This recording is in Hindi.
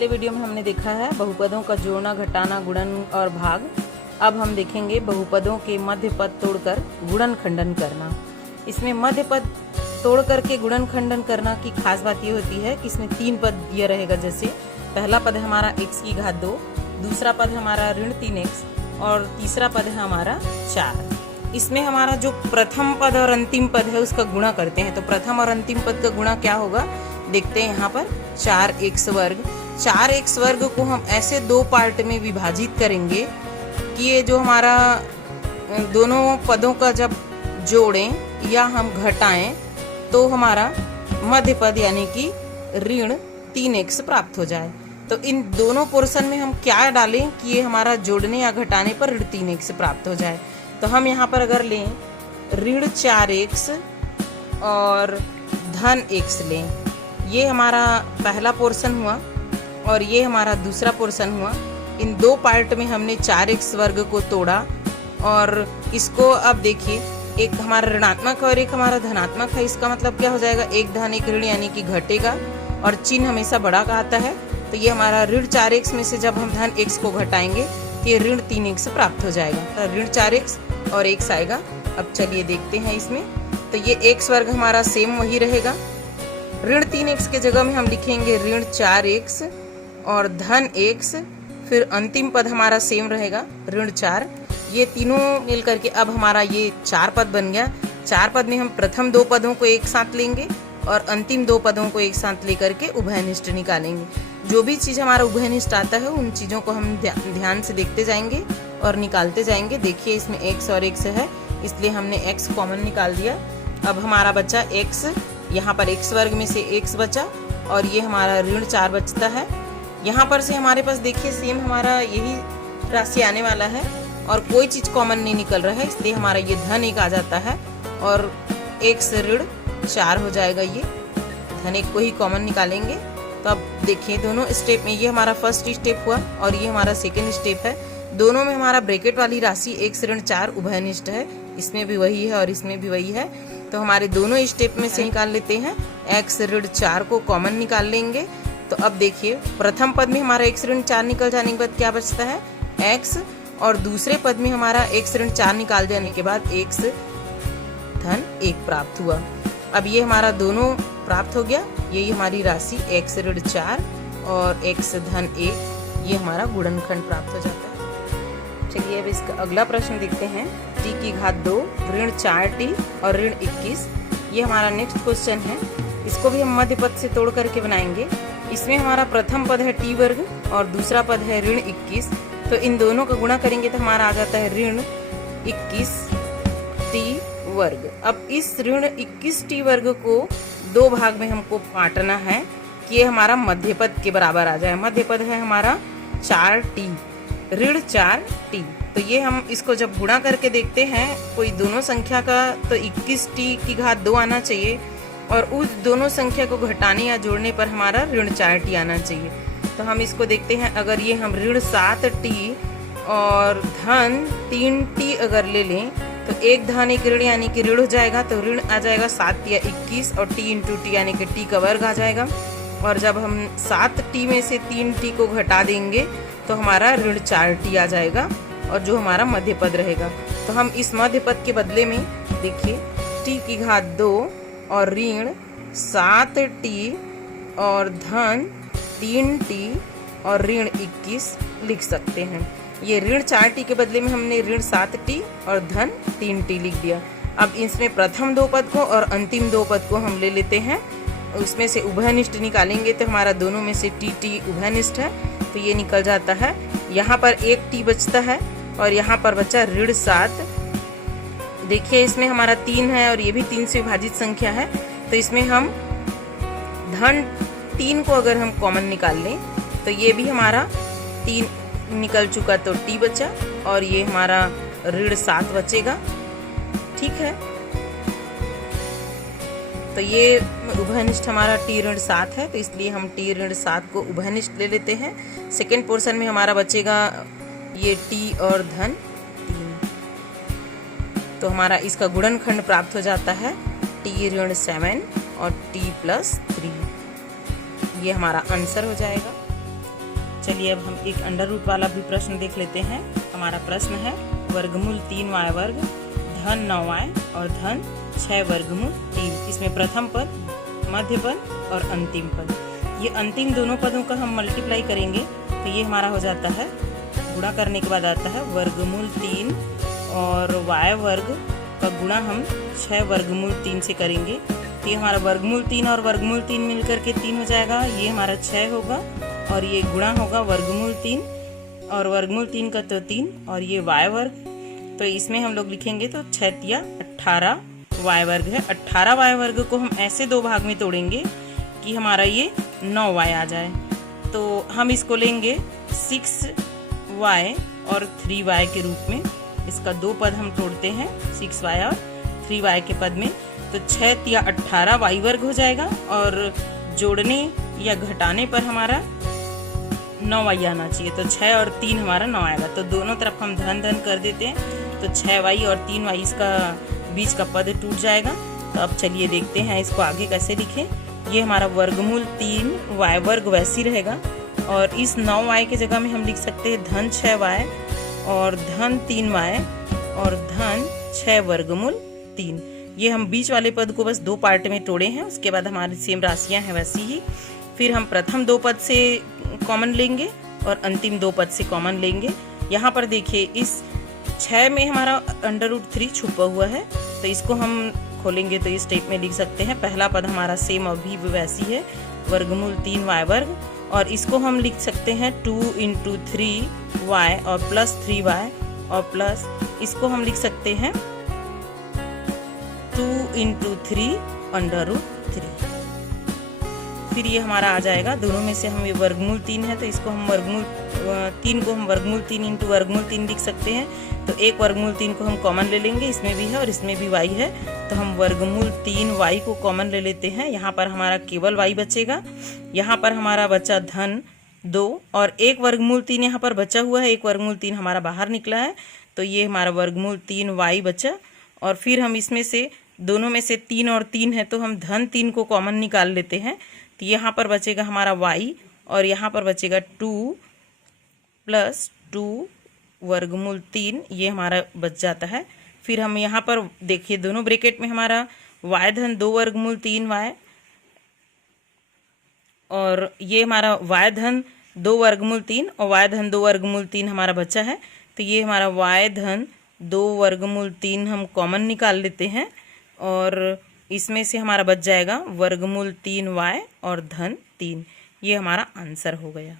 पिछले वीडियो में हमने देखा है बहुपदों का जोड़ना, घटाना, गुणन और भाग। अब हम देखेंगे बहुपदों के मध्य पद तोड़कर गुणन खंडन करना। इसमें मध्य पद तोड़ करके गुणन खंडन करना की खास बात ये होती है कि इसमें 3 पद दिया रहेगा। जैसे पहला पद है हमारा x की घात 2, दूसरा पद हमारा ऋण 3x और तीसरा पद है हमारा 4। इसमें हमारा जो प्रथम पद और अंतिम पद है उसका गुणा करते हैं। तो प्रथम और अंतिम पद का गुणा क्या होगा देखते हैं। यहाँ पर 4x वर्ग, 4x वर्ग को हम ऐसे 2 पार्ट में विभाजित करेंगे कि ये जो हमारा दोनों पदों का जब जोड़ें या हम घटाएं तो हमारा मध्य पद यानी कि ऋण 3x प्राप्त हो जाए। तो इन दोनों पोर्शन में हम क्या डालें कि ये हमारा जोड़ने या घटाने पर ऋण 3x प्राप्त हो जाए। तो हम यहाँ पर अगर लें ऋण 4x और धन x लें, ये हमारा पहला पोर्शन हुआ और ये हमारा दूसरा पोर्शन हुआ। इन 2 पार्ट में हमने 4x वर्ग को तोड़ा और इसको अब देखिए एक हमारा ऋणात्मक और एक हमारा धनात्मक है। इसका मतलब क्या हो जाएगा, एक धन एक ऋण यानी कि घटेगा और चिन्ह हमेशा बड़ा का आता है। तो ये हमारा ऋण 4x में से जब हम धन x को घटाएंगे तो ये ऋण 3x प्राप्त हो जाएगा। तो ऋण 4x और x आएगा। अब चलिए देखते हैं इसमें। तो ये x वर्ग हमारा सेम वही रहेगा। ऋण 3x के जगह में हम लिखेंगे ऋण 4x और धन x, फिर अंतिम पद हमारा सेम रहेगा ऋण 4। ये तीनों मिल करके अब हमारा ये 4 पद बन गया। 4 पद में हम प्रथम 2 पदों को एक साथ लेंगे और अंतिम 2 पदों को एक साथ लेकर के उभयनिष्ठ निकालेंगे। जो भी चीज़ हमारा उभयनिष्ठ आता है उन चीज़ों को हम ध्यान से देखते जाएंगे और निकालते जाएंगे। देखिए इसमें x और x है इसलिए हमने x कॉमन निकाल दिया। अब हमारा बचा x, यहाँ पर x वर्ग में से x बचा और ये हमारा ऋण 4 बचता है। यहाँ पर से हमारे पास देखिए सेम हमारा यही राशि आने वाला है और कोई चीज़ कॉमन नहीं निकल रहा है, इसलिए हमारा ये धन 1 आ जाता है और x ऋण 4 हो जाएगा। ये धन 1 को ही कॉमन निकालेंगे। तो अब देखिए दोनों स्टेप में ये हमारा फर्स्ट स्टेप हुआ और ये हमारा सेकेंड स्टेप है। दोनों में हमारा ब्रैकेट वाली राशि x ऋण 4 उभयनिष्ठ है। इसमें भी वही है और इसमें भी वही है। तो हमारे दोनों स्टेप में से निकाल लेते हैं। x ऋण 4 को कॉमन निकाल लेंगे। तो अब देखिए प्रथम पद में हमारा x ऋण 4 निकल जाने के बाद क्या बचता है x, और दूसरे पद में हमारा x ऋण 4 निकाल जाने के बाद x धन 1 प्राप्त हुआ। अब ये हमारा दोनों प्राप्त हो गया। यही हमारी राशि x ऋण 4 और x धन 1, ये हमारा गुणनखंड प्राप्त हो जाता है। चलिए अब इसका अगला प्रश्न देखते हैं। t की घात 2 ऋण 4t और ऋण 21, ये हमारा नेक्स्ट क्वेश्चन है। इसको भी हम मध्य पद से तोड़ करके बनाएंगे। इसमें हमारा प्रथम पद है t वर्ग और दूसरा पद है ऋण 21। तो इन दोनों का गुणा करेंगे तो हमारा आ जाता है ऋण 21t वर्ग। अब इस ऋण 21t वर्ग को 2 भाग में हमको बांटना है कि ये हमारा मध्य पद के बराबर आ जाए। मध्य पद है हमारा 4t, ऋण 4t। तो ये हम इसको जब गुणा करके देखते हैं कोई दोनों संख्या का, तो 21t की घात 2 आना चाहिए और उस दोनों संख्या को घटाने या जोड़ने पर हमारा ऋण 4t आना चाहिए। तो हम इसको देखते हैं। अगर ये हम ऋण 7t और धन 3t अगर ले लें तो एक धन एक ऋण यानी कि ऋण हो जाएगा। तो ऋण आ जाएगा 7 या 21 और t इंटू टी यानी कि t का वर्ग आ जाएगा। और जब हम 7t में से 3t को घटा देंगे तो हमारा ऋण 4t आ जाएगा और जो हमारा मध्य पद रहेगा। तो हम इस मध्य पद के बदले में देखिए t की घात 2 और ऋण 7t और धन 3t और ऋण 21 लिख सकते हैं। ये ऋण 4t के बदले में हमने ऋण 7t और धन 3t लिख दिया। अब इसमें प्रथम 2 पद को और अंतिम 2 पद को हम ले लेते हैं। उसमें से उभयनिष्ठ निकालेंगे तो हमारा दोनों में से t उभयनिष्ठ है तो ये निकल जाता है। यहाँ पर एक t बचता है और यहाँ पर बचा ऋण 7। देखिए इसमें हमारा 3 है और ये भी 3 से विभाजित संख्या है। तो इसमें हम धन 3 को अगर हम कॉमन निकाल लें तो ये भी हमारा 3 निकल चुका तो t बचा और ये हमारा ऋण 7 बचेगा। ठीक है, तो ये उभयनिष्ठ हमारा t ऋण 7 है तो इसलिए हम t ऋण 7 को उभयनिष्ठ ले लेते हैं। सेकेंड पोर्शन में हमारा बचेगा ये t और धन 3। तो हमारा इसका गुणनखंड प्राप्त हो जाता है t ऋण 7 और t प्लस 3। ये हमारा आंसर हो जाएगा। चलिए अब हम एक अंडर रूट वाला भी प्रश्न देख लेते हैं। हमारा प्रश्न है वर्गमूल 3y वर्ग धन 9y और धन 6 वर्गमूल 3। इसमें प्रथम पद, मध्य पद और अंतिम पद, ये अंतिम दोनों पदों का हम मल्टीप्लाई करेंगे तो ये हमारा हो जाता है, गुणा करने के बाद आता है वर्गमूल 3 और y वर्ग का गुणा हम 6 वर्गमूल 3 से करेंगे तो ये हमारा वर्गमूल 3 और वर्गमूल 3 मिलकर के 3 हो जाएगा। ये हमारा 6 होगा और ये गुणा होगा वर्गमूल 3 और वर्गमूल 3 का तो 3 और ये y वर्ग, तो इसमें हम लोग लिखेंगे तो 6 तिया 18 y वर्ग है। 18 y वर्ग को हम ऐसे दो भाग में तोड़ेंगे कि हमारा ये 9y आ जाए। तो हम इसको लेंगे 6y और 3y के रूप में। इसका दो पद हम तोड़ते हैं 6y और 3y के पद में, तो 6 तिया 18 y वर्ग हो जाएगा और जोड़ने या घटाने पर हमारा 9y आना चाहिए। तो 6 और 3 हमारा 9 आएगा। तो दोनों तरफ हम धन धन कर देते हैं तो 6y और 3y इसका बीच का पद टूट जाएगा। तो अब चलिए देखते हैं इसको आगे कैसे लिखें। ये हमारा वर्गमूल 3y वर्ग वैसी रहेगा और इस 9y के जगह में हम लिख सकते हैं धन 6y और धन 3y और धन 6 वर्गमूल 3। ये हम बीच वाले पद को बस दो पार्ट में तोड़े हैं, उसके बाद हमारी सेम राशियां हैं वैसी ही। फिर हम प्रथम दो पद से कॉमन लेंगे और अंतिम दो पद से कॉमन लेंगे। यहाँ पर देखिए इस 6 में हमारा अंडर रूट 3 छुपा हुआ है तो इसको हम खोलेंगे तो इस टाइप में लिख सकते हैं। पहला पद हमारा सेम अभी वैसी है वर्गमूल 3y वर्ग और इसको हम लिख सकते हैं 2 × 3y और प्लस 3y और प्लस इसको हम लिख सकते हैं 2 × 3 अंडर रूट 3। फिर ये हमारा आ जाएगा, दोनों में से हम ये वर्गमूल 3 है तो इसको हम वर्गमूल 3 को हम वर्गमूल 3 × वर्गमूल 3 लिख सकते हैं। तो एक वर्गमूल 3 को हम कॉमन ले लेंगे, इसमें भी है और इसमें भी y है तो हम वर्गमूल 3y को कॉमन ले लेते हैं। यहाँ पर हमारा केवल y बचेगा। यहाँ पर हमारा बचा धन 2 और एक वर्गमूल 3 यहाँ पर बचा हुआ है, एक वर्गमूल 3 हमारा बाहर निकला है तो ये हमारा वर्गमूल 3y बचा। और फिर हम इसमें से दोनों में से 3 और 3 है तो हम धन 3 को कॉमन निकाल लेते हैं। तो यहाँ पर बचेगा हमारा y और यहाँ पर बचेगा 2 + 2 वर्गमूल 3, ये हमारा बच जाता है। फिर हम यहाँ पर देखिए दोनों ब्रैकेट में हमारा y धन 2 वर्गमूल 3y और ये हमारा y धन 2 वर्गमूल 3 और y धन 2 वर्गमूल 3 हमारा बचा है। तो ये हमारा y धन 2 वर्गमूल 3 हम कॉमन निकाल लेते हैं और इसमें से हमारा बच जाएगा वर्गमूल 3y और धन 3। ये हमारा आंसर हो गया।